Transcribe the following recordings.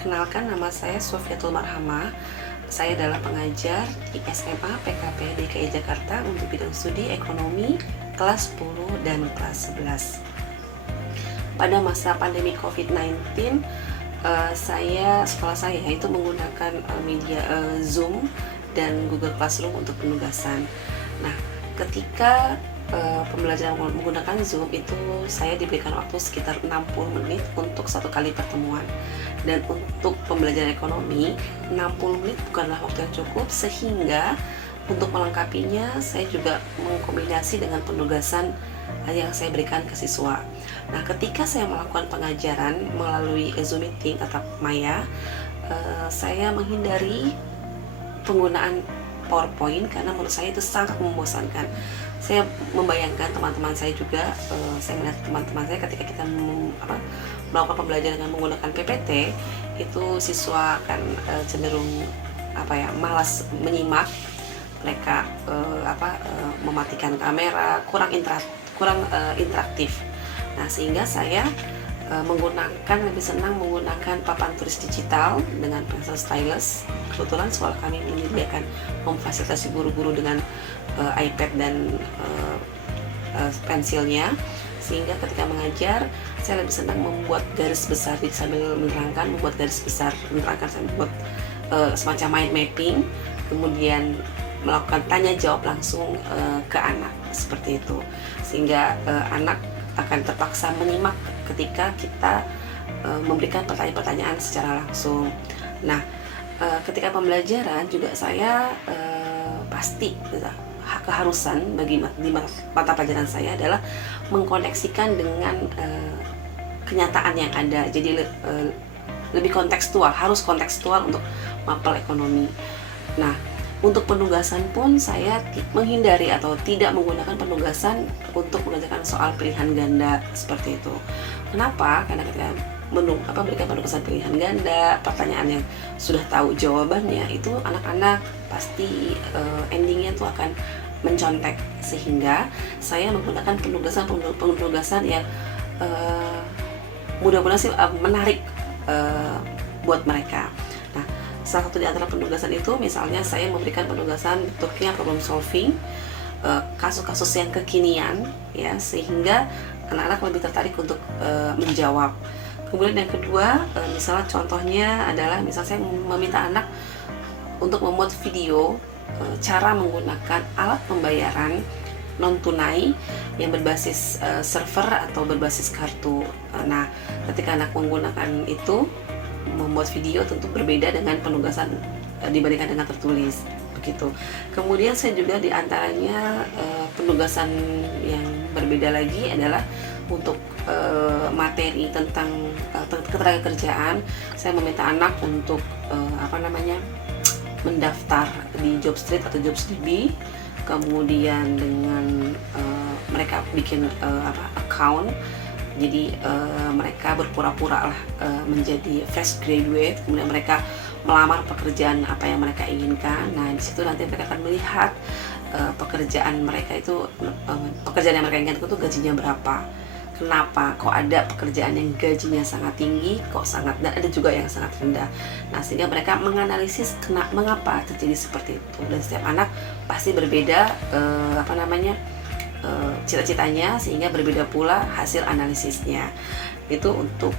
Perkenalkan, nama saya Sofiatul Marhamah. Saya adalah pengajar di SMA PKP DKI Jakarta untuk bidang studi ekonomi kelas 10 dan kelas 11. Pada masa pandemi COVID-19, sekolah saya itu menggunakan media Zoom dan Google Classroom untuk penugasan. Nah, ketika pembelajaran menggunakan Zoom itu saya diberikan waktu sekitar 60 menit untuk satu kali pertemuan. Dan untuk pembelajaran ekonomi, 60 menit bukanlah waktu yang cukup, sehingga untuk melengkapinya saya juga mengkombinasi dengan penugasan yang saya berikan ke siswa. Nah, ketika saya melakukan pengajaran melalui Zoom Meeting atau Maya, saya menghindari penggunaan PowerPoint karena menurut saya itu sangat membosankan. Saya membayangkan teman-teman saya juga, saya melihat teman-teman saya ketika kita melakukan pembelajaran dengan menggunakan PPT, itu siswa akan cenderung malas menyimak. Mereka mematikan kamera, kurang interaktif. Nah, sehingga saya lebih senang menggunakan papan tulis digital dengan pensel stylus. Kebetulan sekolah kami menyediakan memfasilitasi guru-guru dengan iPad dan pensilnya, sehingga ketika mengajar saya lebih senang membuat garis besar sambil membuat garis besar, saya membuat semacam mind mapping, kemudian melakukan tanya jawab langsung ke anak seperti itu, sehingga anak akan terpaksa menyimak ketika kita memberikan pertanyaan-pertanyaan secara langsung. Nah, ketika pembelajaran juga saya pasti keharusan di mata pelajaran saya adalah mengkoneksikan dengan kenyataan yang ada. Jadi lebih kontekstual, harus kontekstual untuk mapel ekonomi. Nah, untuk penugasan pun saya menghindari atau tidak menggunakan penugasan untuk mengerjakan soal pilihan ganda seperti itu. Kenapa? Karena ketika berikan penugasan pilihan ganda, pertanyaan yang sudah tahu jawabannya, itu anak-anak pasti endingnya itu akan mencontek, sehingga saya menggunakan penugasan yang mudah-mudahan sih menarik buat mereka. Nah, salah satu di antara penugasan itu misalnya saya memberikan penugasan bentuknya problem solving, kasus-kasus yang kekinian ya, sehingga anak-anak lebih tertarik untuk menjawab. Kemudian yang kedua, misalnya contohnya adalah saya meminta anak untuk membuat video cara menggunakan alat pembayaran non tunai yang berbasis server atau berbasis kartu. Nah, ketika anak menggunakan itu, membuat video tentu berbeda dengan penugasan dibandingkan dengan tertulis begitu. Kemudian saya juga diantaranya penugasan yang berbeda lagi adalah untuk materi tentang ketenagakerjaan. Saya meminta anak untuk mendaftar di Jobstreet atau JobsDB, kemudian dengan mereka bikin account. Jadi mereka berpura-pura lah menjadi fresh graduate, kemudian mereka melamar pekerjaan apa yang mereka inginkan. Nah, di situ nanti mereka akan melihat pekerjaan yang mereka inginkan itu gajinya berapa. Kenapa kok ada pekerjaan yang gajinya sangat tinggi, dan ada juga yang sangat rendah. Nah, sehingga mereka menganalisis mengapa terjadi seperti itu. Dan setiap anak pasti berbeda cita-citanya, sehingga berbeda pula hasil analisisnya. Itu untuk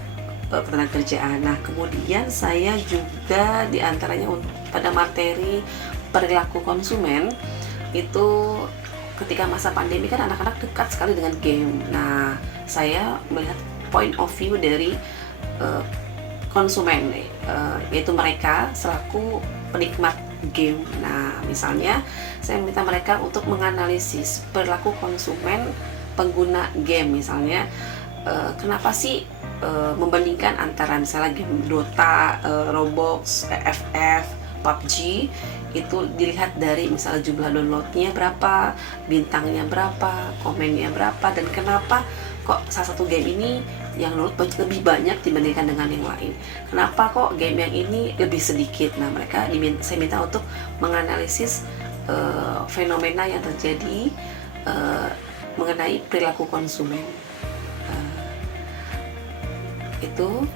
ketenagakerjaan. Nah, kemudian saya juga diantaranya pada materi perilaku konsumen itu, ketika masa pandemi kan anak-anak dekat sekali dengan game. Nah, saya melihat point of view dari konsumen, yaitu mereka selaku penikmat game. Nah, misalnya saya minta mereka untuk menganalisis perilaku konsumen pengguna game. Misalnya kenapa sih membandingkan antara misalnya game Dota, Roblox, FF, PUBG, itu dilihat dari misalnya jumlah downloadnya berapa, bintangnya berapa, komennya berapa, dan kenapa kok salah satu game ini yang download lebih banyak dibandingkan dengan yang lain. Kenapa kok game yang ini lebih sedikit. Nah, saya minta untuk menganalisis fenomena yang terjadi mengenai perilaku konsumen. Itu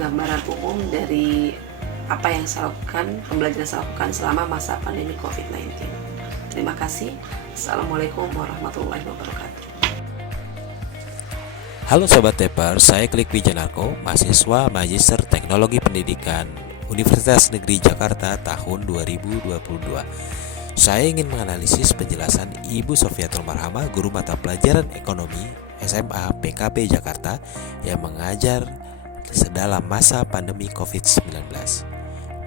gambaran umum dari apa yang saya lakukan, pembelajaran saya lakukan selama masa pandemi COVID-19. Terima kasih. Assalamualaikum warahmatullahi wabarakatuh. Halo Sobat Tepar, saya Klik Wijanarko, mahasiswa Magister Teknologi Pendidikan Universitas Negeri Jakarta tahun 2022. Saya ingin menganalisis penjelasan Ibu Sofiatul Marhamah, guru mata pelajaran ekonomi SMA PKP Jakarta yang mengajar sedalam masa pandemi COVID-19.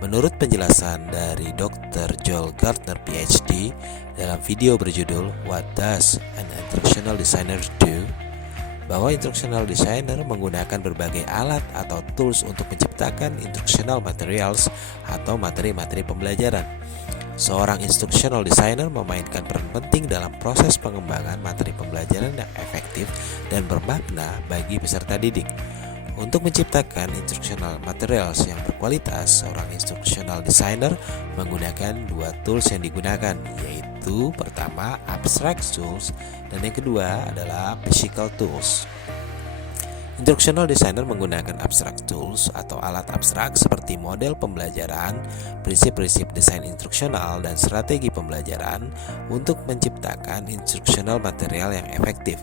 Menurut penjelasan dari Dr. Joel Gardner PhD dalam video berjudul What Does an Instructional Designer Do? Bahwa instructional designer menggunakan berbagai alat atau tools untuk menciptakan instructional materials atau materi-materi pembelajaran. Seorang instructional designer memainkan peran penting dalam proses pengembangan materi pembelajaran yang efektif dan bermakna bagi peserta didik. Untuk menciptakan instructional materials yang berkualitas, seorang instructional designer menggunakan dua tools yang digunakan, yaitu pertama abstract tools dan yang kedua adalah physical tools. Instructional designer menggunakan abstract tools atau alat abstrak seperti model pembelajaran, prinsip-prinsip desain instruksional, dan strategi pembelajaran untuk menciptakan instructional material yang efektif.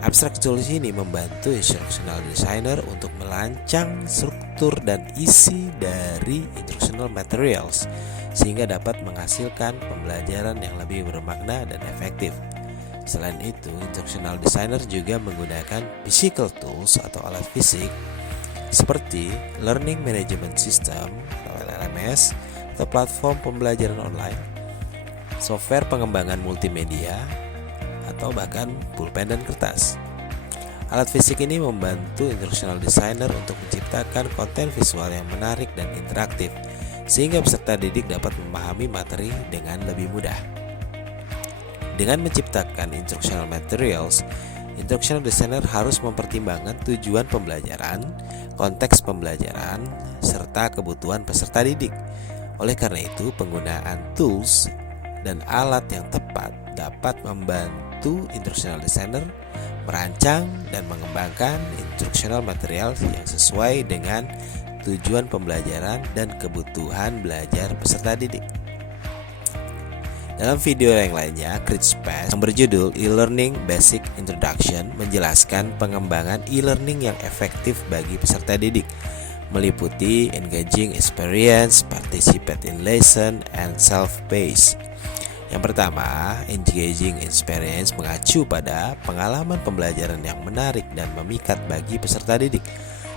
Abstract tools ini membantu instructional designer untuk merancang struktur dan isi dari instructional materials sehingga dapat menghasilkan pembelajaran yang lebih bermakna dan efektif. Selain itu, instructional designer juga menggunakan physical tools atau alat fisik seperti Learning Management System atau LMS atau platform pembelajaran online, software pengembangan multimedia, atau bahkan pulpen dan kertas. Alat fisik ini membantu instructional designer untuk menciptakan konten visual yang menarik dan interaktif, sehingga peserta didik dapat memahami materi dengan lebih mudah. Dengan menciptakan instructional materials, instructional designer harus mempertimbangkan tujuan pembelajaran, konteks pembelajaran, serta kebutuhan peserta didik. Oleh karena itu, penggunaan tools dan alat yang tepat dapat membantu instructional designer merancang dan mengembangkan instructional material yang sesuai dengan tujuan pembelajaran dan kebutuhan belajar peserta didik. Dalam video yang lainnya, Chris Pass yang berjudul E-Learning Basic Introduction menjelaskan pengembangan e-learning yang efektif bagi peserta didik, meliputi engaging experience, participate in lesson, and self-paced. Yang pertama, engaging experience mengacu pada pengalaman pembelajaran yang menarik dan memikat bagi peserta didik.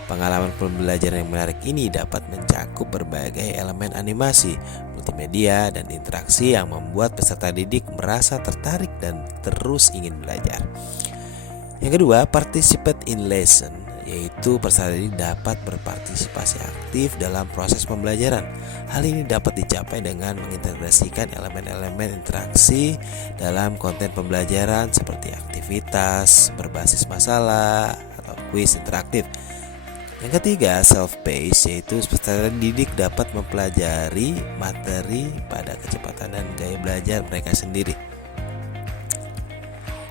Pengalaman pembelajaran yang menarik ini dapat mencakup berbagai elemen animasi, multimedia, dan interaksi yang membuat peserta didik merasa tertarik dan terus ingin belajar. Yang kedua, participate in lesson, yaitu peserta didik dapat berpartisipasi aktif dalam proses pembelajaran. Hal ini dapat dicapai dengan mengintegrasikan elemen-elemen interaksi dalam konten pembelajaran seperti aktivitas berbasis masalah atau kuis interaktif. Yang ketiga, self-paced, yaitu peserta didik dapat mempelajari materi pada kecepatan dan gaya belajar mereka sendiri.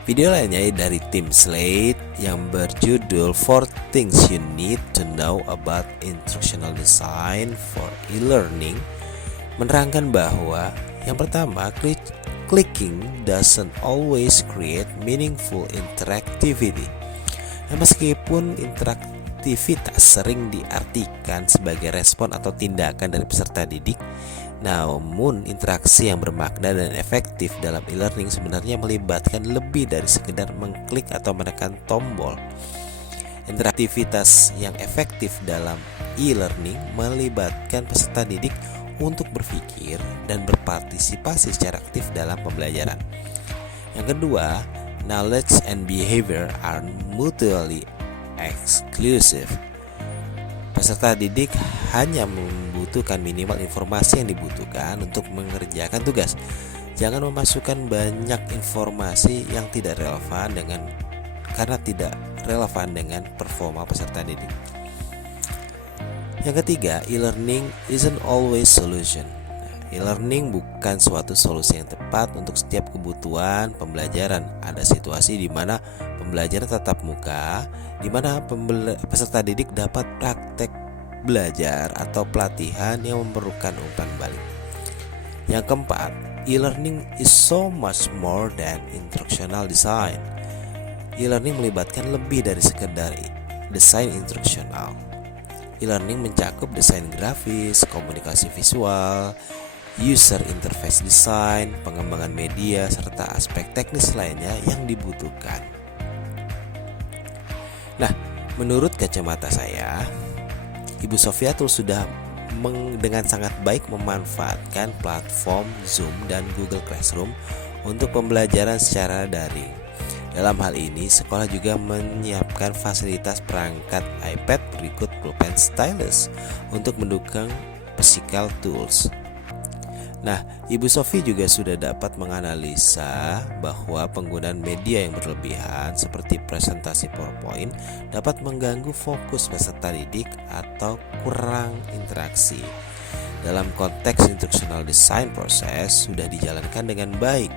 Video lainnya dari tim Slate yang berjudul 4 Things You Need to Know About Instructional Design for E-Learning menerangkan bahwa yang pertama, clicking doesn't always create meaningful interactivity. Meskipun interaktivitas sering diartikan sebagai respon atau tindakan dari peserta didik, namun interaksi yang bermakna dan efektif dalam e-learning sebenarnya melibatkan lebih dari sekedar mengklik atau menekan tombol. Interaktivitas yang efektif dalam e-learning melibatkan peserta didik untuk berpikir dan berpartisipasi secara aktif dalam pembelajaran. Yang kedua, knowledge and behavior are mutually exclusive. Peserta didik hanya membutuhkan minimal informasi yang dibutuhkan untuk mengerjakan tugas. Jangan memasukkan banyak informasi yang tidak relevan karena tidak relevan dengan performa peserta didik. Yang ketiga, e-learning isn't always solution. E-learning bukan suatu solusi yang tepat untuk setiap kebutuhan pembelajaran. Ada situasi di mana pembelajaran tatap muka, di mana peserta didik dapat praktek belajar atau pelatihan yang memerlukan umpan balik. Yang keempat, e-learning is so much more than instructional design. E-learning melibatkan lebih dari sekedar desain instruksional. E-learning mencakup desain grafis, komunikasi visual, user interface design, pengembangan media, serta aspek teknis lainnya yang dibutuhkan. Nah, menurut kacamata saya, Ibu Sofiatul sudah dengan sangat baik memanfaatkan platform Zoom dan Google Classroom untuk pembelajaran secara daring. Dalam hal ini, sekolah juga menyiapkan fasilitas perangkat iPad berikut pulpen stylus untuk mendukung physical tools. Nah, Ibu Sofi juga sudah dapat menganalisa bahwa penggunaan media yang berlebihan seperti presentasi PowerPoint dapat mengganggu fokus peserta didik atau kurang interaksi. Dalam konteks instructional design proses sudah dijalankan dengan baik.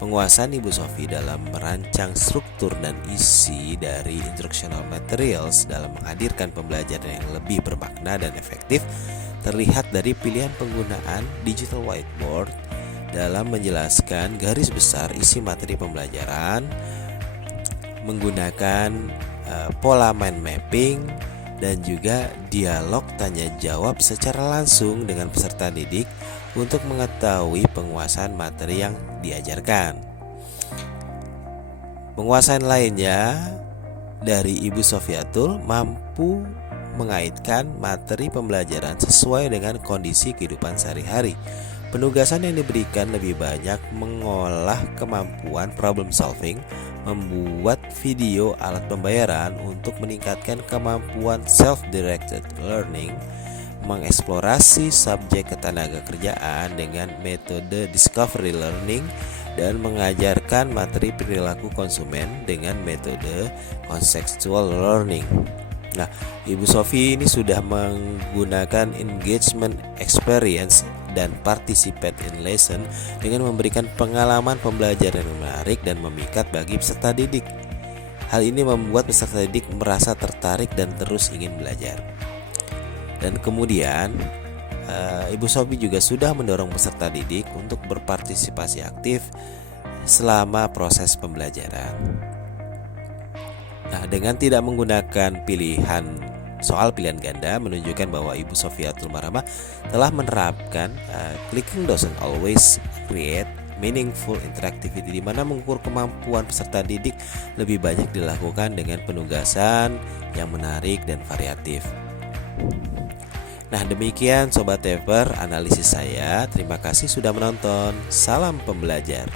Penguasaan Ibu Sofi dalam merancang struktur dan isi dari instructional materials dalam menghadirkan pembelajaran yang lebih bermakna dan efektif terlihat dari pilihan penggunaan digital whiteboard dalam menjelaskan garis besar isi materi pembelajaran, menggunakan pola mind mapping, dan juga dialog tanya jawab secara langsung dengan peserta didik untuk mengetahui penguasaan materi yang diajarkan. Penguasaan lainnya dari Ibu Sofiatul mampu mengaitkan materi pembelajaran sesuai dengan kondisi kehidupan sehari-hari. Penugasan yang diberikan lebih banyak mengolah kemampuan problem solving, membuat video alat pembayaran untuk meningkatkan kemampuan self-directed learning, mengeksplorasi subjek ketenaga kerjaan dengan metode discovery learning, dan mengajarkan materi perilaku konsumen dengan metode contextual learning. Nah, Ibu Sofi ini sudah menggunakan engagement experience dan participate in lesson dengan memberikan pengalaman pembelajaran yang menarik dan memikat bagi peserta didik. Hal ini membuat peserta didik merasa tertarik dan terus ingin belajar. Dan kemudian Ibu Sofi juga sudah mendorong peserta didik untuk berpartisipasi aktif selama proses pembelajaran. Nah, dengan tidak menggunakan soal pilihan ganda menunjukkan bahwa Ibu Sofiatul Marhamah telah menerapkan clicking doesn't always create meaningful interactivity, di mana mengukur kemampuan peserta didik lebih banyak dilakukan dengan penugasan yang menarik dan variatif. Nah, demikian Sobat Teper analisis saya. Terima kasih sudah menonton. Salam pembelajar.